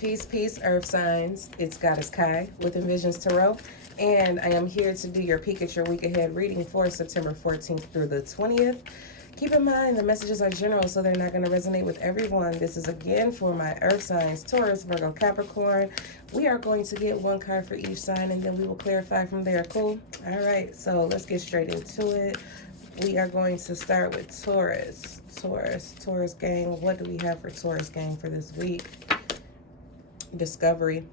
Peace, peace, earth signs. It's Goddess Kai with Envisions Tarot, and I am here to do your peek at your week ahead reading for September 14th through the 20th. Keep in mind the messages are general, so they're not going to resonate with everyone. This is again for my earth signs, Taurus, Virgo, Capricorn. We are going to get one card for each sign, and then we will clarify from there. Cool? All right, so let's get straight into it. We are going to start with Taurus. Taurus gang. What do we have for Taurus gang for this week? Discovery.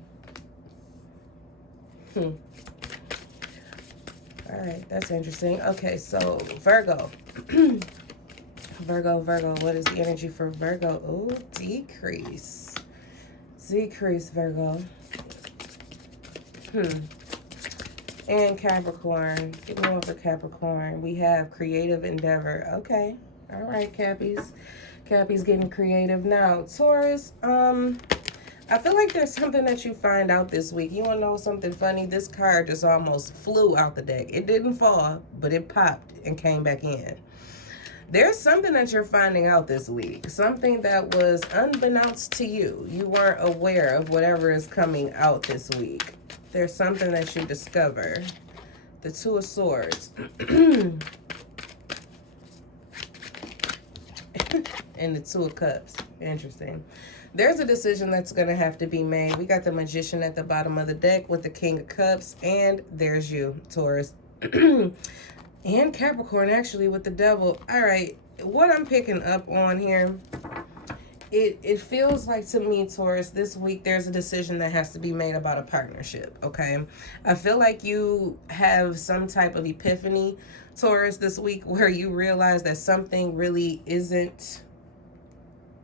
All right, that's interesting. Okay, so Virgo. Virgo, what is the energy for Virgo? Oh, decrease. Decrease, Virgo. And Capricorn. Give me one for Capricorn. We have creative endeavor. Okay. All right, Cappies. Cappies getting creative. Now, Taurus, I feel like there's something that you find out this week. You want to know something funny? This card just almost flew out the deck. It didn't fall, but it popped and came back in. There's something that you're finding out this week. Something that was unbeknownst to you. You weren't aware of whatever is coming out this week. There's something that you discover. The Two of Swords. And the Two of Cups. Interesting. There's a decision that's going to have to be made. We got the Magician at the bottom of the deck with the King of Cups. And there's you, Taurus. And Capricorn, actually, with the Devil. All right, what I'm picking up on here, it feels like to me, Taurus, this week there's a decision that has to be made about a partnership, okay? I feel like you have some type of epiphany, Taurus, this week where you realize that something really isn't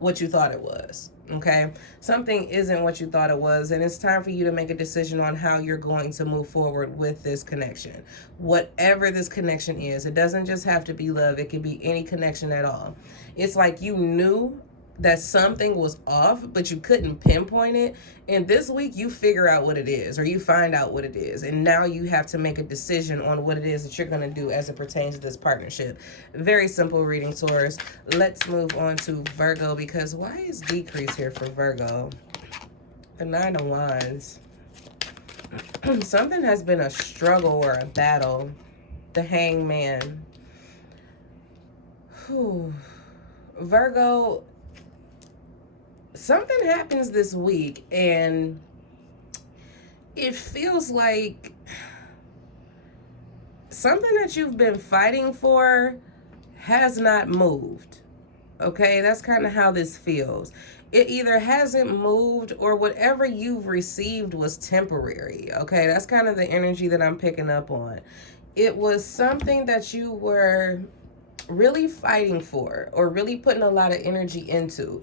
what you thought it was. Okay, something isn't what you thought it was, and it's time for you to make a decision on how you're going to move forward with this connection. Whatever this connection is, it doesn't just have to be love, it can be any connection at all. It's like you knew that something was off, but you couldn't pinpoint it, and this week you figure out what it is, or you find out what it is, and now you have to make a decision on what it is that you're going to do as it pertains to this partnership. Very simple reading, Taurus. Let's move on to Virgo, because why is decrease here for Virgo? The Nine of Wands. Something has been a struggle or a battle. The Hangman. Virgo, something happens this week and it feels like something that you've been fighting for has not moved. Okay, that's kind of how this feels. It either hasn't moved or whatever you've received was temporary. Okay, that's kind of the energy that I'm picking up on. It was something that you were really fighting for or really putting a lot of energy into.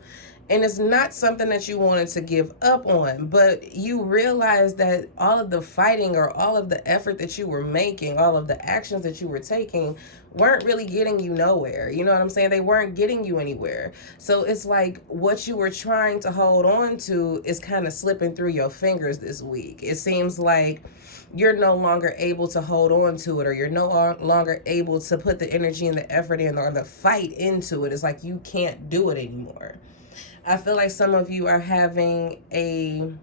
And it's not something that you wanted to give up on, but you realized that all of the fighting or all of the effort that you were making, all of the actions that you were taking weren't really getting you nowhere. You know what I'm saying? They weren't getting you anywhere. So it's like what you were trying to hold on to is kind of slipping through your fingers this week. It seems like you're no longer able to hold on to it, or you're no longer able to put the energy and the effort in or the fight into it. It's like you can't do it anymore. I feel like some of you are having an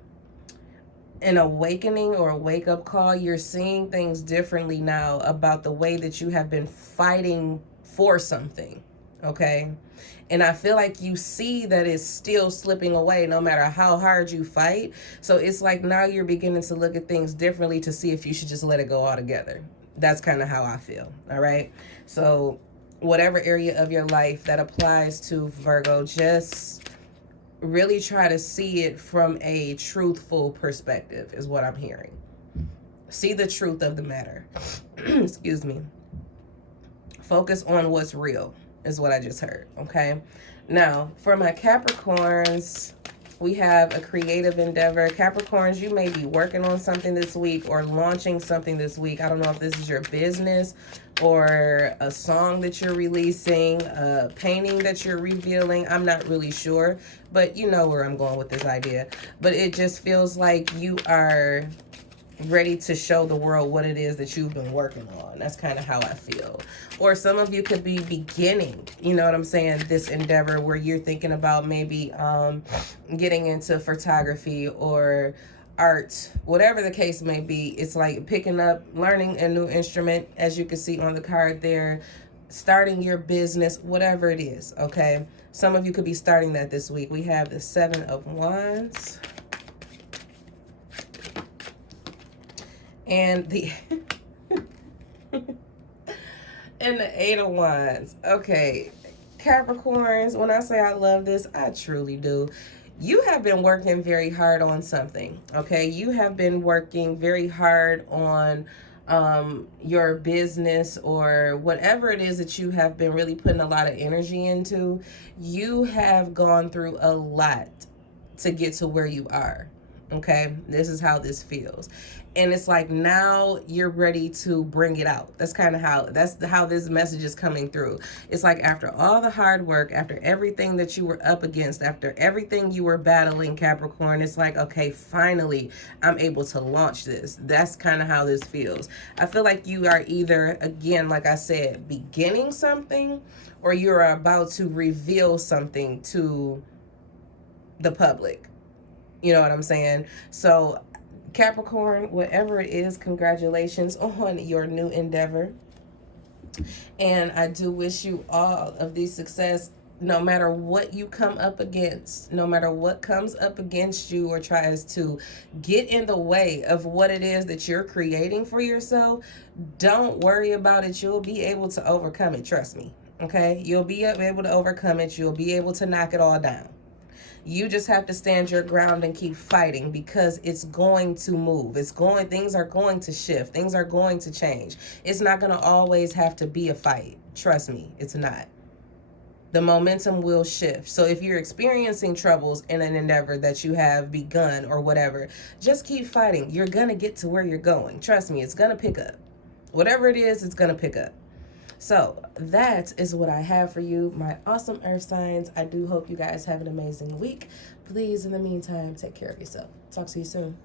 awakening or a wake-up call. You're seeing things differently now about the way that you have been fighting for something, okay? And I feel like you see that it's still slipping away no matter how hard you fight. So it's like now you're beginning to look at things differently to see if you should just let it go altogether. That's kind of how I feel, all right? So whatever area of your life that applies to, Virgo, just really try to see it from a truthful perspective is what I'm hearing. See the truth of the matter. Excuse me. Focus on what's real is what I just heard, okay? Now, for my Capricorns, we have a creative endeavor. Capricorns, you may be working on something this week or launching something this week. I don't know if this is your business or a song that you're releasing, a painting that you're revealing. I'm not really sure, but you know where I'm going with this idea. But it just feels like you are ready to show the world what it is that you've been working on. That's kind of how I feel. Or some of you could be beginning, you know what I'm saying, this endeavor where you're thinking about maybe getting into photography or art, whatever the case may be. It's like picking up, learning a new instrument, as you can see on the card there, starting your business, whatever it is, okay? Some of you could be starting that this week. We have the 7 of Wands. And the and the 8 of Wands. Okay, Capricorns, when I say I love this, I truly do. You have been working very hard on something, okay? You have been working very hard on your business or whatever it is that you have been really putting a lot of energy into. You have gone through a lot to get to where you are. Okay, this is how this feels, and it's like now you're ready to bring it out. That's kind of how this message is coming through. It's like after all the hard work, after everything that you were up against, after everything you were battling, Capricorn, it's like, okay, finally I'm able to launch this. That's kind of how this feels. I feel like you are either, again, like I said, beginning something, or you're about to reveal something to the public. You know what I'm saying? So Capricorn, whatever it is, congratulations on your new endeavor. And I do wish you all of the success, no matter what you come up against, no matter what comes up against you or tries to get in the way of what it is that you're creating for yourself. Don't worry about it. You'll be able to overcome it. Trust me. Okay? You'll be able to overcome it. You'll be able to knock it all down. You just have to stand your ground and keep fighting, because it's going to move. Things are going to shift. Things are going to change. It's not going to always have to be a fight. Trust me, it's not. The momentum will shift. So if you're experiencing troubles in an endeavor that you have begun or whatever, just keep fighting. You're going to get to where you're going. Trust me, it's going to pick up. Whatever it is, it's going to pick up. So that is what I have for you, my awesome earth signs. I do hope you guys have an amazing week. Please, in the meantime, take care of yourself. Talk to you soon.